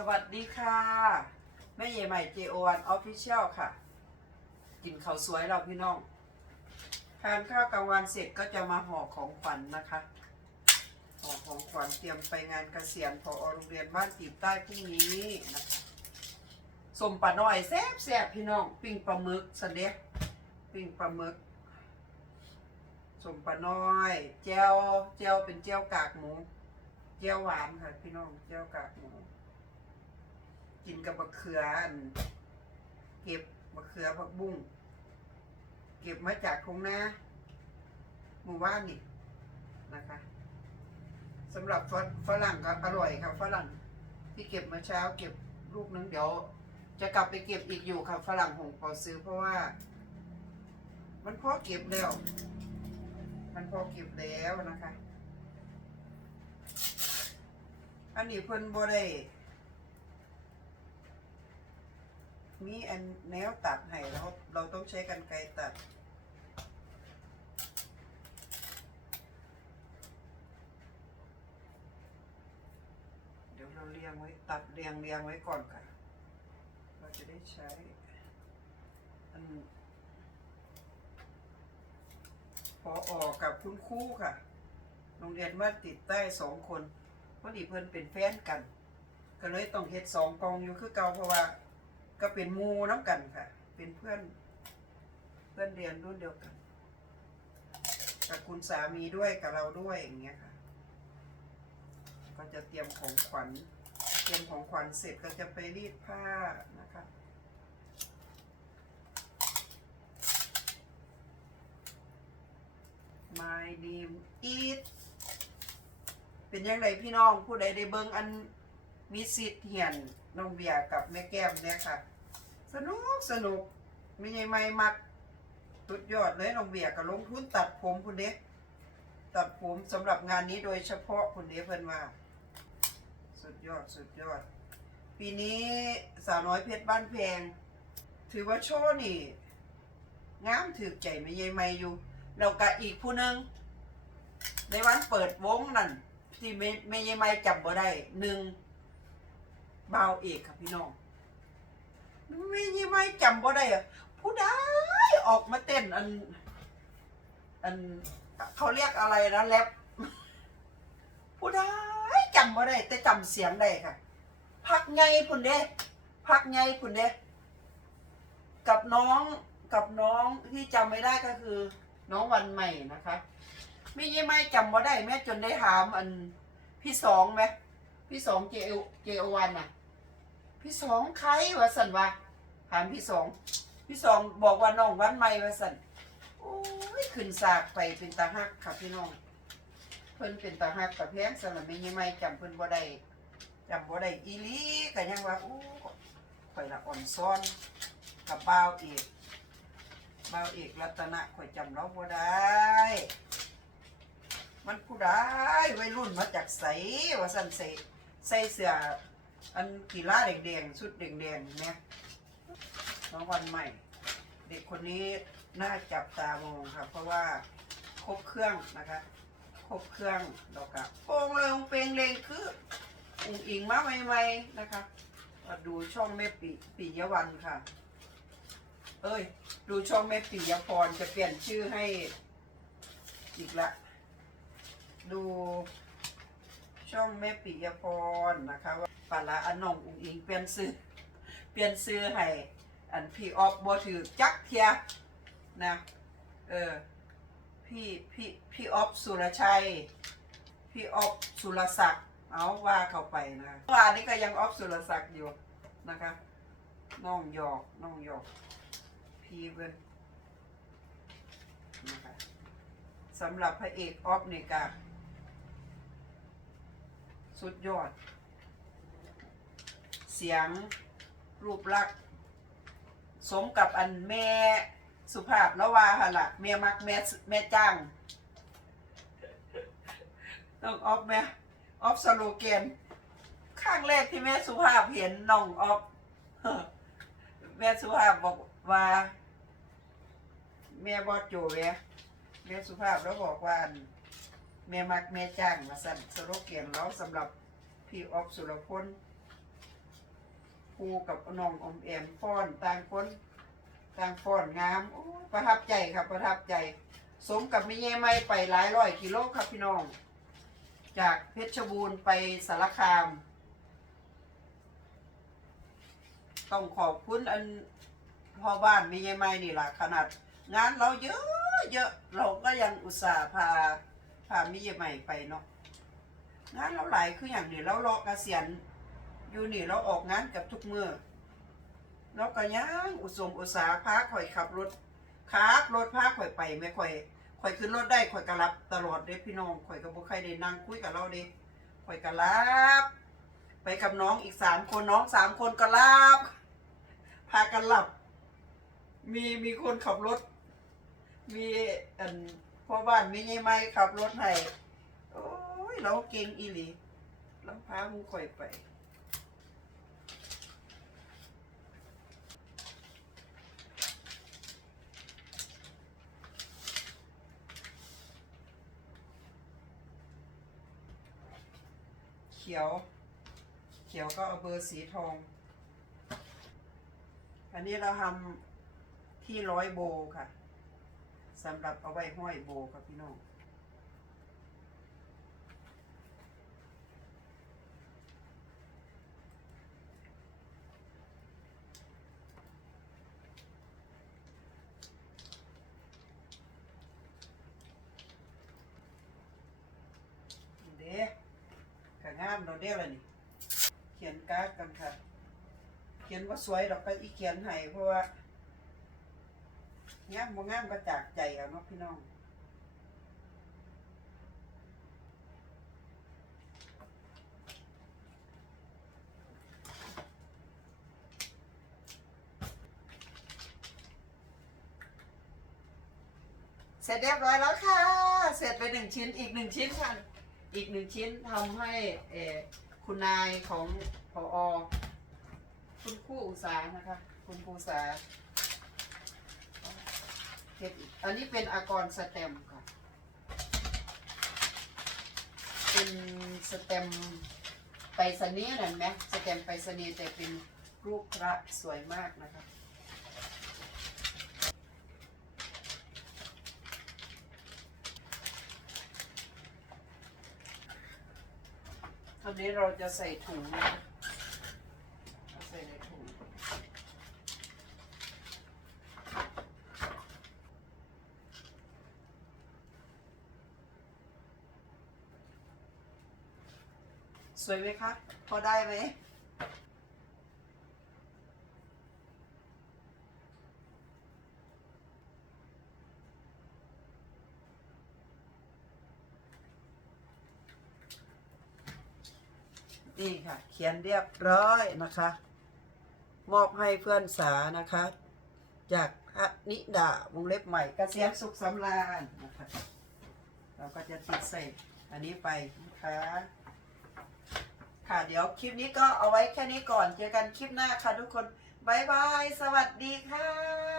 สวัสดีค่ะ แม่เยใหม่ JO1 Official ค่ะ กินข้าวสวยเราพี่น้องทานข้าวกลางวันเสร็จก็จะมาห่อของขวัญนนะคะห่อของขวัญเตรียมไปงานเกษียณพอโรงเรียนบ้านตีบใต้พรุ่งนี้นะคะสมปลาน้อยแซ่บแซ่บพี่น้อง ปิ้งปลาหมึกสันเดียปิ้งปลาหมึกสมปลาน้อยเจียวเจียวเป็นเจียวกากหมูเจียวหวานค่ะพี่น้องเจียวกากหมู กินกับมะเขืออันเก็บมะเขือผักบุ้งเก็บมาจากทงนาหมู่บ้านนี่นะคะสำหรับฝรั่งก็อร่อยครับฝรั่งที่เก็บมาเช้าเก็บลูกนึงเดี๋ยวจะกลับไปเก็บอีกอยู่ครับฝรั่งหงขอซื้อเพราะว่า มันพอเก็บแล้ว มันพอเก็บแล้วนะคะ อันนี้เพิ่นบ่ได้ มีอันแนวตัดให้เราเราต้องใช้กันไกรตัด เดี๋ยวเราเรียงไว้ตัดเรียงเรียงไว้ก่อนค่ะ เราจะได้ใช้อันพอออกกับคุณครูค่ะ โรงเรียนบ้าติดใต้สองคนพอดีเพิ่อนเป็นแฟนกัน ก็เลยต้องเฮ็ดสองกองอยู่คือเก่าเพราะว่า ก็เป็นมูน้ำกันค่ะ เป็นเพื่อน เพื่อนเรียนรุ่นเดียวกัน กับคุณสามีด้วยกับเราด้วยอย่างเงี้ยค่ะ ก็จะเตรียมของขวัญ เตรียมของขวัญเสร็จก็จะไปรีดผ้านะคะ My name is เป็นยังไงพี่น้องผู้ใดได้เบิ่งอันมีสิทธิ์เหียน น้องเบียร์กับแม่แก้มเนี่ยค่ะ สนุกสนุกมีไงไม่มักสุดยอดเลยน้องเบียร์ก็ลงทุนตัดผมคุณเด็กตัดผมสำหรับงานนี้โดยเฉพาะคุณเด็กเพิ่นว่าสุดยอดสุดยอด ปีนี้สาวน้อยเพชรบ้านแพง ถือว่าโชว์นี่งามถือใจไม่ใหญ่ไม่อยู่แล้วก็อีกผู้นึงในวันเปิดวงนั่นที่ไม่ไม่ยังไม่จำบ่ได้หนึ่ง เบาวเอกครับพี่น้องไม่ยังไม่จำบ่ได้อะผู้ใดออกมาเต้นอัน อันเขาเรียกอะไรนะแรปผู้ใดจำบ่ได้ แต่จำเสียงได้ค่ะ พักไงพุ่นเด้พักไงพุ่นเด้กับน้องกับน้องที่จำไม่ได้ก็คือ น้องวันใหม่นะคะไม่ยี่ไม่จำว่าได้แม่จนได้ถามอันพี่สองไหมพี่สองเจเอเจอวันอะ พี่สองใครวะสันวะถามพี่สอง พี่สองบอกว่าน้องวันใหม่วะสันโอ้ยขึ้นสากไปเป็นตาฮักค่ะพี่น้อง เพิ่นเป็นตาฮักกับแพงสลับไม่ยี่ไม่จำเพิ่นบ่ได้จำบ่ได้อีลีกันยังว่าอู้ข่อยละอ่อนซ้อนกับบ้าวเอกบ้าวเอกรัตนะข่อยจำเราบ่ได้ มันผู้ได้วัยรุ่นมาจากใสว่าสันใสใส่เสื้อ อันกีฬาแดงๆชุดแดงๆเนี่ยน้องวันใหม่ เด็กคนนี้น่าจับตามองค่ะ เพราะว่าครบเครื่องนะคะครบเครื่องดอกกะโปงเลยองเพลงเลงคืออุ๋งอิงมาใหม่ๆนะคะมาดูช่องแม่ปีปียวันค่ะ เอ้ย ดูช่องแม่ปียพรจะเปลี่ยนชื่อให้อีกละ ดูช่องแม่ปิยพรนะคะว่า ปละอันนองอุงอิงเปลี่ยนซื้อเปลี่ยนซื้อให้อันพี่ออฟบ่ถือจักเทียนะเออพี่พี่พี่ออฟสุรชัย พี่ออฟสุรศักดิ์เอาว่าเข้าไปนะเมื่อวานนี้ก็ยังออฟสุรศักดิ์อยู่นะคะน้องหยอกน้องหยอกพี่เบิ้นนะคะสำหรับพระเอกออฟนี่ก็สุดยอด เสียง รูปลักษณ์สมกับอันแม่สุภาพแล้วว่าหนละแม่มักแม่แม่จ้างน้องออฟแม่ออฟสโลแกนข้างแรกที่แม่สุภาพเห็นน้องออฟแม่สุภาพบอกว่า แม่บอดโจแม่แม่สุภาพแล้วบอกว่าแม่มักแม่จ้างมาสั่นสโลแกนเราสำหรับพี่ออฟสุรพล ปูกับน้องอมแอมฟ้อนต่างคนต่างฟ้อนงามโอ้ประทับใจครับประทับใจ สมกับมีเย่ไม่ไปหลายร้อยกิโลครับพี่น้อง จากเพชรบูรณ์ไปสารคาม ต้องขอบคุณอันพ่อบ้านมีเย่ไม่นี่แหละขนาด งานเราเยอะเยอะเราก็ยังอุตส่าห์พาพามิเย่ไม่ไปเนาะงานเราหลายคืออย่างนี้เรารอเกษียณ อยู่นี่เราออกงานกับทุกมือเราก็ยังอุสมอุตสาห์พาข่อยขับรถขับรถพาข่อยไปไม่ข่อยข่อยขึ้นรถได้ข่อยก็รับตลอดเด้พี่น้องข่อยก็บ่ใครได้นั่งคุยกับเราเด้ข่อยก็รับ ไปกับน้องอีกสามคนน้องสามคนก็รับพากันหลับ มีมีคนขับรถ มีอันพ่อบ้านมีไงไม่ขับรถให้โอ้ยเราเก่งอีหลีเราพาหูข่อยไป ขียว เขียวก็เอาเบอร์สีทอง อันนี้เราทำที่ร้อยโบค่ะสำหรับเอาไว้ห้อยโบครับพี่น้องเด้ขา งามเราเด้อเลยนี่ เขียนการ์ดกันค่ะ เขียนว่าสวยดอกก็อีเขียนให้เพราะว่างามบ่งามก็จากใจเอาเนาะพี่น้องเสร็จเรียบร้อยแล้วค่ะ เสร็จไปหนึ่งชิ้น อีกหนึ่งชิ้นค่ะ อีกหนึ่งชิ้นทำให้เออคุณนายของพออคุณครู่อุตสาหนะคะ คุณครูอุตสาหเฮ็ดอีกอันนี้เป็นอากรสแตมค่ะ เป็นสแตมไปรษณีย์นั่นไหมสแตมไปรษณีย์แต่เป็นรูปพระสวยมากนะคะ ตอนนี้เราจะใส่ถุงนะใส่ในถุงสวยไหมคะ พอได้ไหม นี่ค่ะ เขียนเรียบร้อยนะคะ มอบให้เพื่อนสานะคะ จากนิดาวงเล็บใหม่กเกษียณสุขสำราญนะคะ เราก็จะติดใส่อันนี้ไปนะคะค่ะเดี๋ยวคลิปนี้ก็เอาไว้แค่นี้ก่อน เจอกันคลิปหน้าค่ะทุกคน บ๊ายบาย สวัสดีค่ะ